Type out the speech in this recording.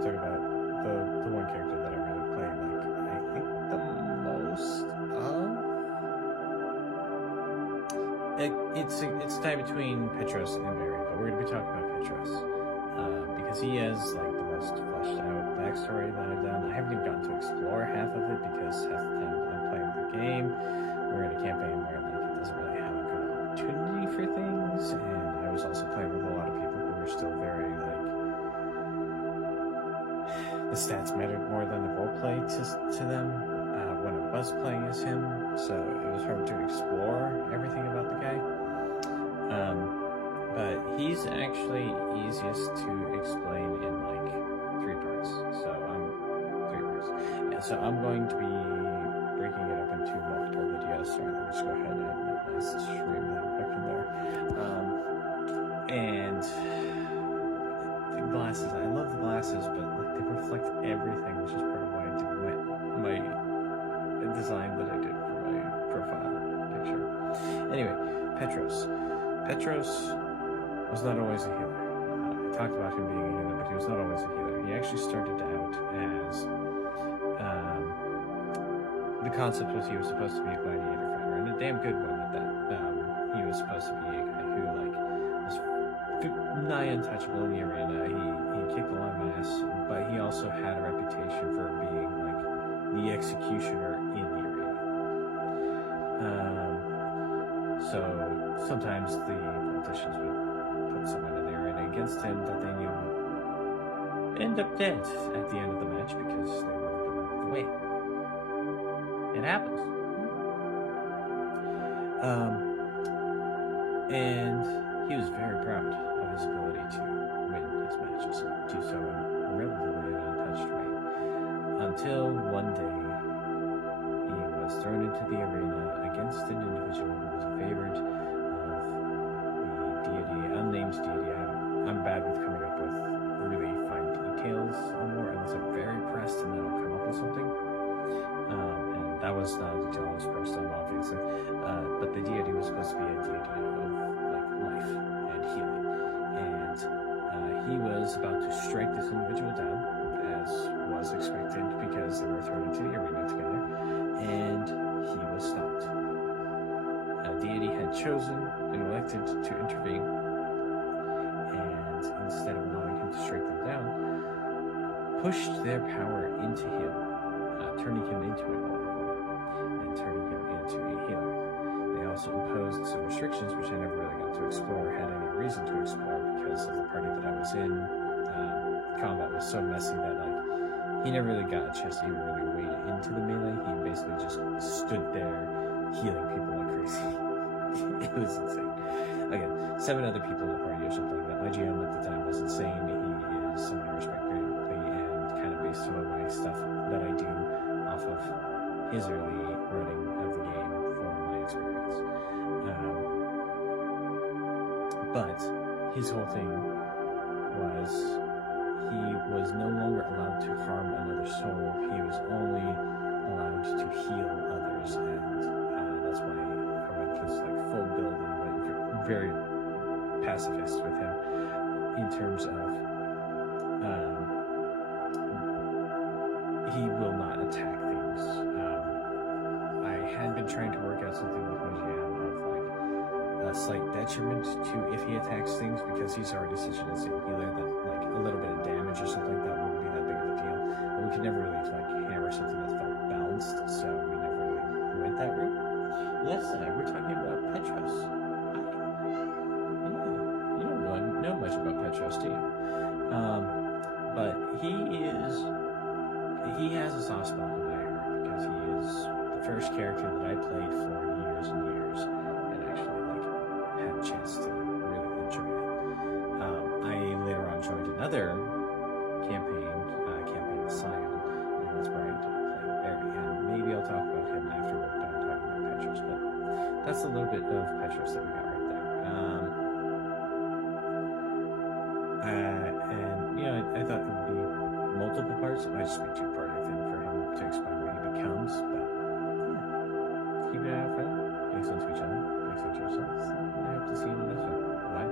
to talk about the one character that I really played, like, I think the most of. It's tied between Petros and Barry, but we're gonna be talking about Petros because he has like the most fleshed out backstory that I've done. I haven't even gotten to explore half of it because half the time I'm playing the game, we're in a campaign where like it doesn't really have a good opportunity for things, and I was also playing with a lot of people who were still very like the stats mattered more than the roleplay to them when I was playing as him, so it was hard to explore everything about the guy. But he's actually easiest to explain in like three parts. So I'm going to be breaking it up into multiple videos. So let me just go ahead and minimize the stream that I'm putting there. And the glasses, I love the glasses, but like, they reflect everything, which is part of why I did my design that I did for my profile picture. Anyway, Petros was not always a healer. I talked about him being a healer, but he was not always a healer. He actually started out as the concept was he was supposed to be a gladiator fighter, and a damn good one at that. He was supposed to be a guy who like was nigh untouchable in the arena. He kicked a lot of ass, but he also had a reputation for being like the executioner in the arena. So sometimes the politicians would put someone in the arena against him that they knew would end up dead at the end of the match because they wanted to move away. It happens. And he was very proud of his ability to win his matches and do so in a relatively untouched way. Until one day, he was thrown into the arena against an individual who was a favorite of the deity, unnamed deity. I'm bad with coming up with really fine details on lore unless I'm very pressed and then I'll come up with something. And that was not a detail I was pressed on, obviously. But the deity was supposed to be a deity of like life and healing. And he was about to strike this individual down, as was expected because they were thrown into the arena together, and he was stopped. A deity had chosen and elected to intervene, and instead of allowing him to strike them down, pushed their power into him, turning him into an oracle and turning him into a healer. They also imposed some restrictions, which I never really got to explore or had any reason to explore because of the party that I was in. Combat was so messy that like he never really got a chance to even really wade into the melee. He basically just stood there healing people like crazy. It was insane. Again, 7 other people in the party or something like that. My GM at the time was insane. He is someone I respect greatly and kind of based some of my stuff that I do off of his early running of the game for my experience. But his whole thing was he was no longer allowed to harm another soul. He was only allowed to heal others, and that's why I went this like full build and went very pacifist with him in terms of he will not attack things. I had been trying to work out something with my GM of like a slight detriment to if he attacks things because he's already such an insane healer that like a little bit of damage or something like that wouldn't be that big of a deal. But we could never really like hammer something that felt balanced, so we never really went that route. Yes, we're talking about Petros. You don't know much about Petros, do you? But he has a soft spot in my heart because he is the first character that I played for years and years and actually like had a chance to really enjoy it. I later on joined another campaign with Scion, and that's where I ended up playing Barry, and maybe I'll talk about him after we're done talking about Petros, but that's a little bit of Petros that we got right there. And you know, I thought it would be multiple parts. It might just be 2-part, I think, for him to explain what he becomes, but yeah. Keep an eye out for that. Thanks to each other. Thanks to yourselves. I hope to see you in the next one. Bye.